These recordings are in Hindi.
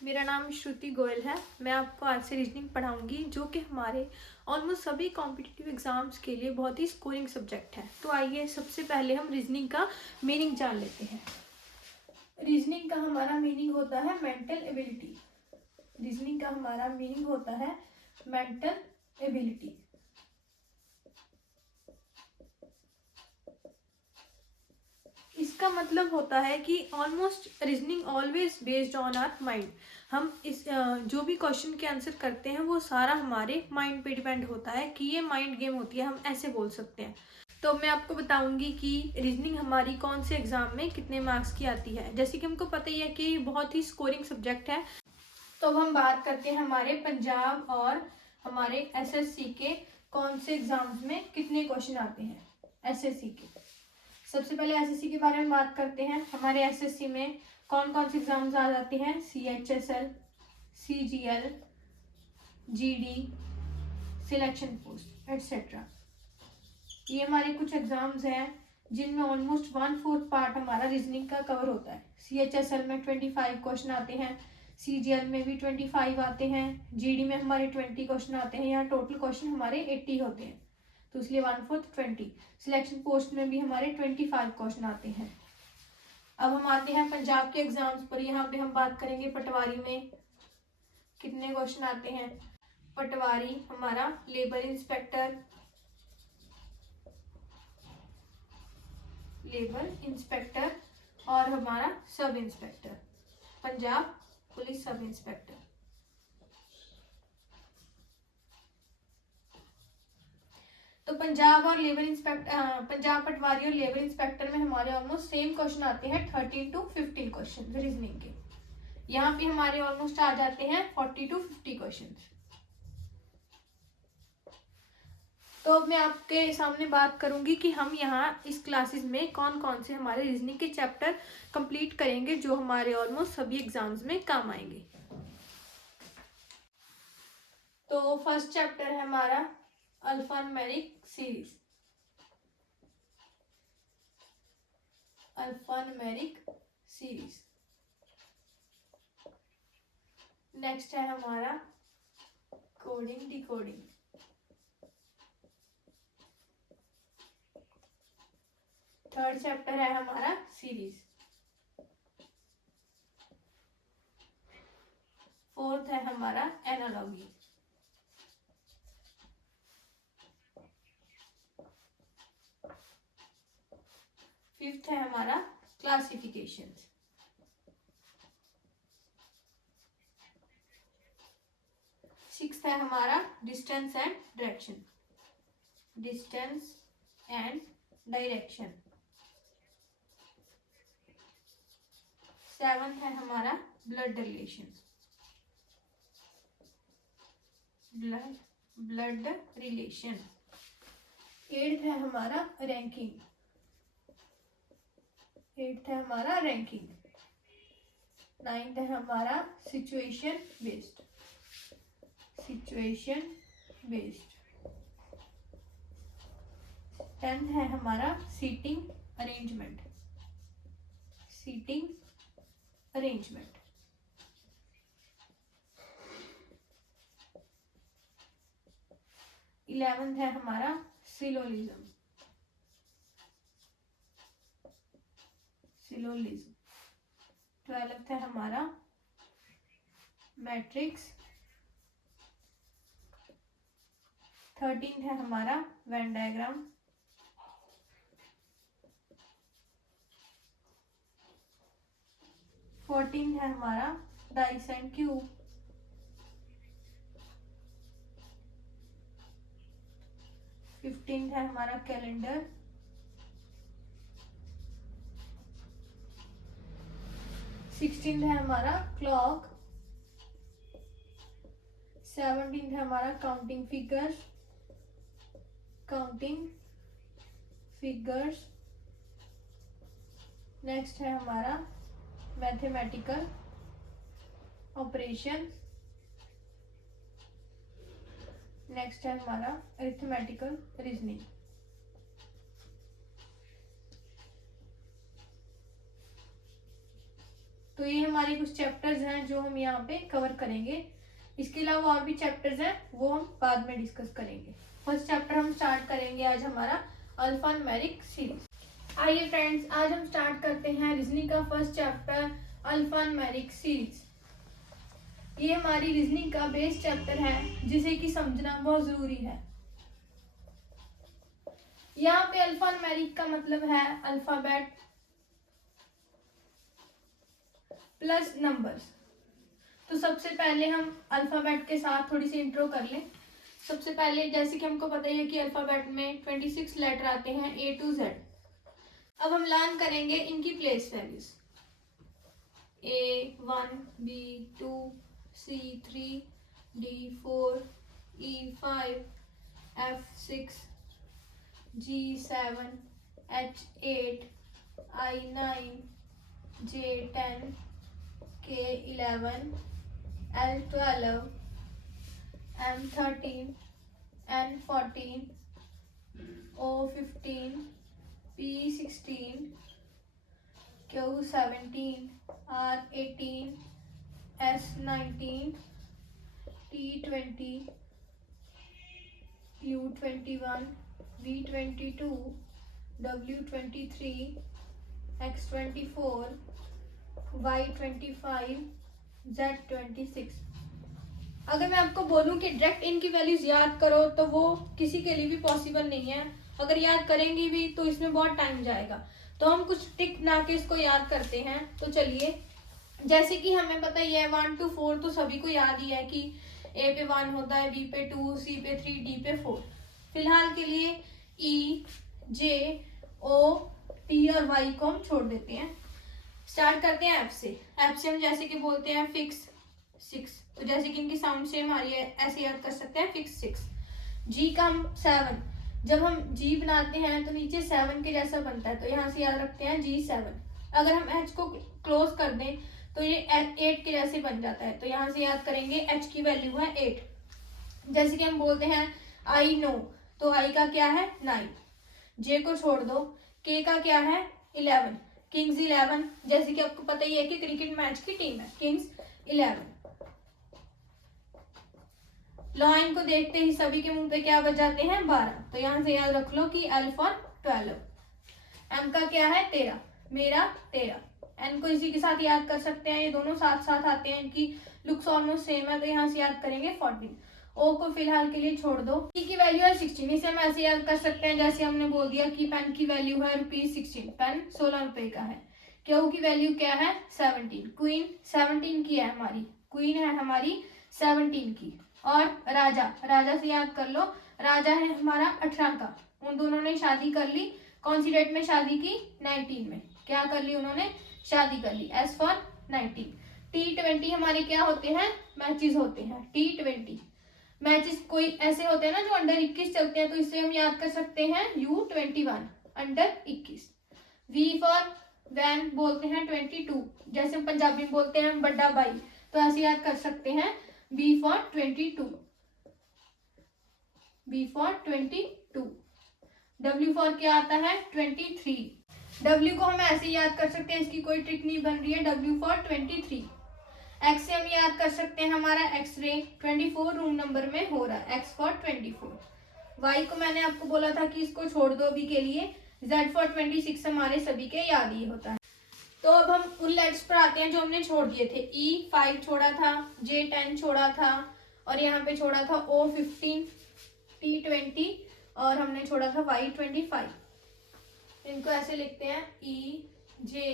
मेरा नाम श्रुति गोयल है। मैं आपको आज से रीजनिंग पढ़ाऊंगी, जो कि हमारे ऑलमोस्ट सभी कॉम्पिटिटिव एग्जाम्स के लिए बहुत ही स्कोरिंग सब्जेक्ट है। तो आइए सबसे पहले हम रीजनिंग का मीनिंग जान लेते हैं। रीजनिंग का हमारा मीनिंग होता है मेंटल एबिलिटी। रीजनिंग का हमारा मीनिंग होता है मेंटल एबिलिटी। इसका मतलब होता है कि almost reasoning always based on our mind. हम इस जो भी क्वेश्चन के आंसर करते हैं वो सारा हमारे माइंड पे डिपेंड होता है कि ये माइंड गेम होती है, हम ऐसे बोल सकते हैं। तो मैं आपको बताऊंगी कि रीजनिंग हमारी कौन से एग्जाम में कितने मार्क्स की आती है। जैसे कि हमको पता ही है कि बहुत ही स्कोरिंग सब्जेक्ट है। तो अब हम बात करते हैं हमारे पंजाब और हमारे एसएससी के कौन से एग्जाम्स में कितने क्वेश्चन आते हैं। एसएससी के सबसे पहले एसएससी के बारे में बात करते हैं। हमारे एसएससी में कौन कौन से एग्जाम्स आ जाते हैं। CHSL, CGL, GD, selection post etcetera. ये हमारे कुछ एग्जाम्स हैं जिनमें ऑलमोस्ट 1/4 पार्ट हमारा रीजनिंग का कवर होता है। CHSL में 25 क्वेश्चन आते हैं, CGL में भी 25 आते हैं, GD में हमारे 20 क्वेश्चन आते हैं। यहाँ टोटल क्वेश्चन हमारे 80 होते हैं, तो इसलिए 1/4 20। सिलेक्शन पोस्ट में भी हमारे 25 क्वेश्चन आते हैं। अब हम आते हैं पंजाब के एग्जाम्स पर। यहाँ पे हम बात करेंगे पटवारी में कितने क्वेश्चन आते हैं। पटवारी हमारा लेबर इंस्पेक्टर, और हमारा sub inspector, Punjab police sub inspector. तो पंजाब और लेबर इंस्पेक्टर, पंजाब पटवारी और लेबर इंस्पेक्टर में हमारे ऑलमोस्ट सेम क्वेश्चन आते हैं, 13 to 15 क्वेश्चन रीजनिंग के। यहाँ पे हमारे ऑलमोस्ट आ जाते हैं 40 to 50 क्वेश्चन। तो अब मैं आपके सामने बात करूंगी कि हम यहाँ इस क्लासेस में कौन कौन से हमारे रीजनिंग के चैप्टर कंप्लीट करेंगे, जो हमारे ऑलमोस्ट सभी एग्जाम्स में काम आएंगे। तो फर्स्ट चैप्टर है हमारा alphanumeric series. Alphanumeric series. Next है हमारा कोडिंग डिकोडिंग। थर्ड चैप्टर है हमारा सीरीज। फोर्थ है हमारा एनालॉजी। फिफ्थ है हमारा क्लासिफिकेशन। सिक्स्थ है हमारा distance and direction. Distance and direction. Seventh है हमारा blood relation. Blood relation. Eighth है हमारा रैंकिंग। नाइन्थ है हमारा सिचुएशन बेस्ड। टेंथ है हमारा सीटिंग अरेंजमेंट। 11th है हमारा सिलोलिज्म। 12th है हमारा मैट्रिक्स। 13th है हमारा वेन डायग्राम। 14th है हमारा डाइस एंड क्यूब। 15th है हमारा कैलेंडर। 16th है हमारा क्लॉक। 17th है हमारा काउंटिंग फिगर्स। नेक्स्ट है हमारा मैथमेटिकल ऑपरेशन। नेक्स्ट है हमारा अरिथमेटिकल रीजनिंग। तो ये हमारे कुछ चैप्टर्स हैं जो हम यहाँ पे कवर करेंगे। इसके अलावा और भी चैप्टर्स हैं, वो हम बाद में डिस्कस करेंगे। फर्स्ट चैप्टर हम स्टार्ट करेंगे आज हमारा अल्फान्यूमेरिक सीरीज। आइए फ्रेंड्स, आज हम स्टार्ट करते हैं रीजनिंग का फर्स्ट चैप्टर अल्फान्यूमेरिक सीरीज। ये हमारी रीजनिंग का बेस चैप्टर है जिसे कि समझना बहुत जरूरी है। यहाँ पे अल्फान्यूमेरिक का मतलब है अल्फाबेट प्लस नंबर्स। तो सबसे पहले हम अल्फाबेट के साथ थोड़ी सी इंट्रो कर लें। सबसे पहले जैसे कि हमको पता ही है कि अल्फाबेट में 26 लेटर आते हैं A to Z। अब हम लर्न करेंगे इनकी place values. A1, B2, C3, D4, E5, F6, G7, H8, I9, J10, K11, L12, M13, N14, O15, P16, Q17, R18, S19, T20, U21, V22, W23, X24, Y25, Z26। अगर मैं आपको बोलूं कि डायरेक्ट इनकी वैल्यूज याद करो तो वो किसी के लिए भी पॉसिबल नहीं है। अगर याद करेंगे भी तो इसमें बहुत टाइम जाएगा। तो हम कुछ टिक बना के इसको याद करते हैं। तो चलिए, जैसे कि हमें पता ही है 1 to 4 तो सभी को याद ही है कि A पे 1 होता है, B पे 2, C पे 3, D पे 4। फिलहाल के लिए E, J, O, T और Y को हम छोड़ देते हैं। स्टार्ट करते हैं F से। F से हम जैसे कि बोलते हैं फिक्स 6। तो जैसे कि इनकी साउंड सेम आ रही है, ऐसे याद कर सकते हैं फिक्स 6। G का हम 7। जब हम G बनाते हैं तो नीचे 7 के जैसा बनता है, तो यहाँ से याद रखते हैं G7। अगर हम H को क्लोज कर दें तो ये 8 के जैसे बन जाता है, तो यहाँ से याद करेंगे H की वैल्यू है 8। जैसे कि हम बोलते हैं I नो, तो I का क्या है 9। J को छोड़ दो, K का क्या है 11, किंग्स 11। जैसे कि आपको पता ही है कि क्रिकेट मैच की टीम है किंग्स 11। लाइन को देखते ही सभी के मुंह पे क्या बच जाते हैं 12, तो यहाँ से याद रख लो कि L फॉर 12। M का क्या है 13, मेरा 13। N को इसी के साथ याद कर सकते हैं, ये दोनों साथ साथ आते हैं, इनकी लुक्स ऑलमोस्ट सेम है, तो यहाँ से याद करेंगे 14। O को फिलहाल के लिए छोड़ दो। P की वैल्यू है 16, इसे हम ऐसे याद कर सकते हैं जैसे हमने बोल दिया कि पेन की वैल्यू है ₹16, पेन 16 रुपए का है। Q की वैल्यू क्या है 17, क्वीन 17 की है हमारी, क्वीन है हमारी 17 की। और राजा, राजा से याद कर लो, राजा है हमारा 18 का। उन दोनों ने शादी कर ली, कौन सी डेट में शादी की 19 में। क्या कर ली उन्होंने, शादी कर ली, S फॉर 19। T20 हमारे क्या होते हैं, मैचेस होते हैं। T20 मैचेस कोई ऐसे होते हैं ना जो अंडर 21 चलते हैं, तो इससे हम याद कर सकते हैं U21, under 21। V for van बोलते हैं 22, जैसे हम पंजाबी में बोलते हैं बड़ा भाई, तो ऐसे याद कर सकते हैं B for 22, B for 22। W for क्या आता है 23। W को हम ऐसे याद कर सकते हैं, इसकी कोई ट्रिक नहीं बन रही है, W फॉर 23। X से हम याद कर सकते हैं हमारा एक्सरे 24 रूम नंबर में हो रहा है, X फॉर 24। Y को मैंने आपको बोला था कि इसको छोड़ दो अभी के लिए, Z फॉर 26 हमारे सभी के याद ही होता है। तो अब हम उन लेटर्स पर आते हैं जो हमने छोड़ दिए थे। E5 छोड़ा था, J10 छोड़ा था, और यहाँ पे छोड़ा था O15, T20, और हमने छोड़ा था Y25। इनको ऐसे लिखते हैं EJOTY।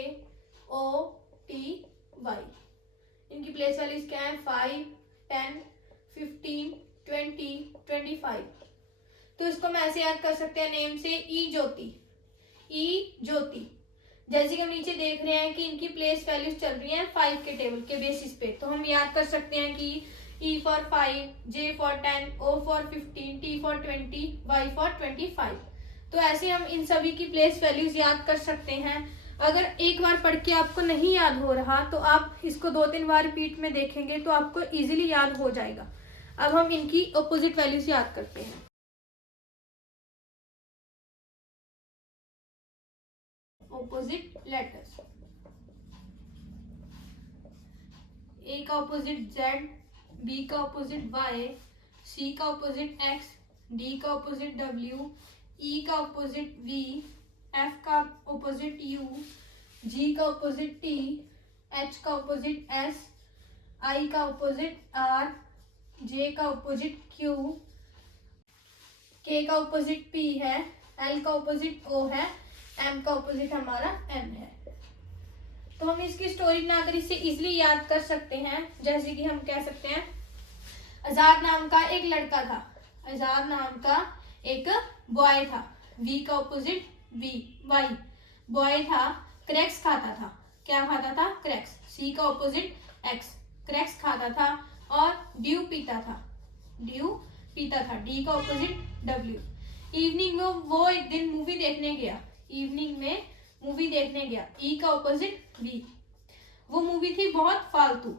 इनकी प्लेस वैल्यूज क्या है 5, 10, 15, 20, 25। तो इसको हम ऐसे याद कर सकते हैं नेम से ई ज्योति, ई ज्योति। जैसे कि हम नीचे देख रहे हैं कि इनकी प्लेस वैल्यूज चल रही हैं 5 के टेबल के बेसिस पे, तो हम याद कर सकते हैं कि E for 5, J for 10, O for 15, T for 20, Y for 25। तो ऐसे हम इन सभी की प्लेस वैल्यूज याद कर सकते हैं। अगर एक बार पढ़ के आपको नहीं याद हो रहा तो आप इसको 2-3 बार रिपीट में देखेंगे तो आपको इजीली याद हो जाएगा। अब हम इनकी ऑपोजिट वैल्यूज याद करते हैं। ऑपोजिट लेटर्स, ए का ऑपोजिट जेड, बी का ऑपोजिट वाई, सी का ऑपोजिट एक्स, डी का ऑपोजिट डब्ल्यू, ई का ऑपोजिट वी, एफ का ऑपोजिट यू, जी का ऑपोजिट टी, एच का ऑपोजिट एस, आई का ऑपोजिट आर, जे का ऑपोजिट क्यू, के का ऑपोजिट पी है, एल का ऑपोजिट ओ है, एम का ऑपोजिट हमारा एन है। तो हम इसकी स्टोरी बनाकर इसे इजीली याद कर सकते हैं। जैसे कि हम कह सकते हैं आजाद नाम का एक लड़का था, आजाद नाम का एक बॉय था, वी का ऑपोजिट वी वाई, बॉय था, क्रैक्स खाता था, क्या खाता था, क्रैक्स। सी का ऑपोजिट एक्स, क्रैक्स खाता था और ड्यू पीता था, ड्यू पीता था। डी का ऑपोजिट डब्ल्यू। इवनिंग में वो एक दिन मूवी देखने गया, इवनिंग में मूवी देखने गया। ई का ऑपोजिट वी, वो मूवी थी बहुत फालतू,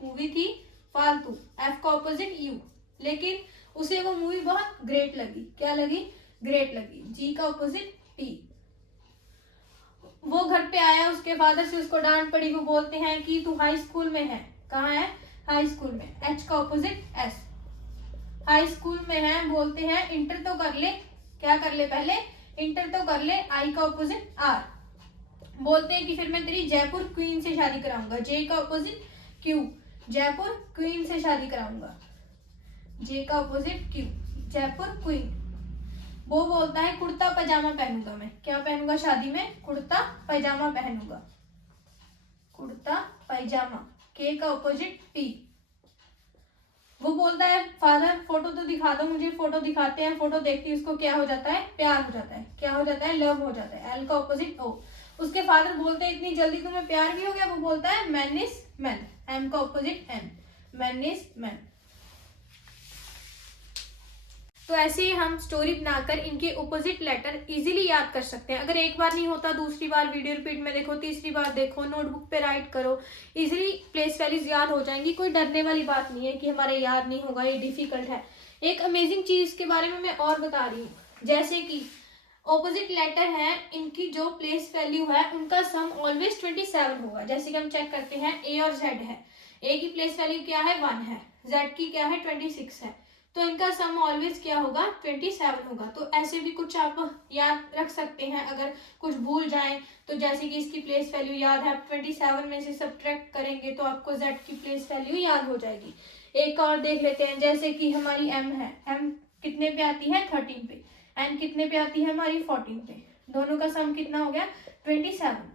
मूवी थी फालतू। एफ का ऑपोजिट यू, लेकिन उसे वो मूवी बहुत ग्रेट लगी, क्या लगी, ग्रेट लगी। जी का ऑपोजिट टी, वो घर पे आया, उसके फादर से उसको डांट पड़ी, वो बोलते हैं कि तू हाई स्कूल में है, कहाँ है, हाई स्कूल में। एच का ऑपोजिट एस, हाई स्कूल में है, बोलते हैं इंटर तो कर ले, क्या कर ले, पहले इंटर तो कर ले। आई का ऑपोजिट आर, बोलते हैं कि फिर मैं तेरी जयपुर क्वीन से शादी कराऊंगा। जे का ऑपोजिट क्यू, जयपुर क्वीन से शादी कराऊंगा। जे का ऑपोजिट क्यू, जयपुर क्वीन। वो बोलता है कुर्ता पजामा पहनूंगा मैं, क्या पहनूंगा शादी में, कुर्ता पैजामा पहनूंगा, कुर्ता पैजामा। के का ऑपोजिट पी, वो बोलता है फादर फोटो तो दिखा दो मुझे, फोटो दिखाते हैं, फोटो देखती है, उसको क्या हो जाता है, प्यार हो जाता है, क्या हो जाता है, लव हो जाता है। एल का ऑपोजिट ओ, उसके फादर बोलते हैं इतनी जल्दी तुम्हें प्यार भी हो गया, वो बोलता है मैन इज मैन। एम का opposite N, man is man. तो ऐसे ही हम स्टोरी बनाकर इनके ऑपोजिट लेटर इजीली याद कर सकते हैं। अगर एक बार नहीं होता, दूसरी बार वीडियो रिपीट में देखो, तीसरी बार देखो, नोटबुक पे राइट करो, इजीली प्लेस वैल्यूज याद हो जाएंगी। कोई डरने वाली बात नहीं है कि हमारे याद नहीं होगा, ये डिफिकल्ट है। एक अमेजिंग चीज के बारे में मैं और बता रही हूँ, जैसे कि ऑपोजिट लेटर है, इनकी जो प्लेस वैल्यू है उनका सम ऑलवेज 27 होगा। जैसे कि हम चेक करते हैं ए और जेड है, ए की प्लेस वैल्यू क्या है, 1 है, जेड की क्या है, 26 है, तो इनका सम ऑलवेज क्या होगा, 27 होगा। तो ऐसे भी कुछ आप याद रख सकते हैं अगर कुछ भूल जाएं तो। जैसे कि इसकी प्लेस वैल्यू याद है, आप 27 में से सब्ट्रैक्ट करेंगे तो आपको जेड की प्लेस वैल्यू याद हो जाएगी। एक और देख लेते हैं, जैसे कि हमारी एम है, एम कितने पे आती है, 13 पे, एन कितने पे आती है हमारी, 14 पे, दोनों का सम कितना हो गया, 27।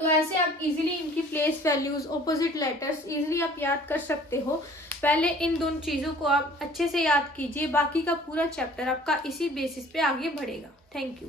तो ऐसे आप इजीली इनकी place values, opposite letters easily आप याद कर सकते हो। पहले इन दोनों चीज़ों को आप अच्छे से याद कीजिए, बाकी का पूरा चैप्टर आपका इसी बेसिस पे आगे बढ़ेगा। Thank you.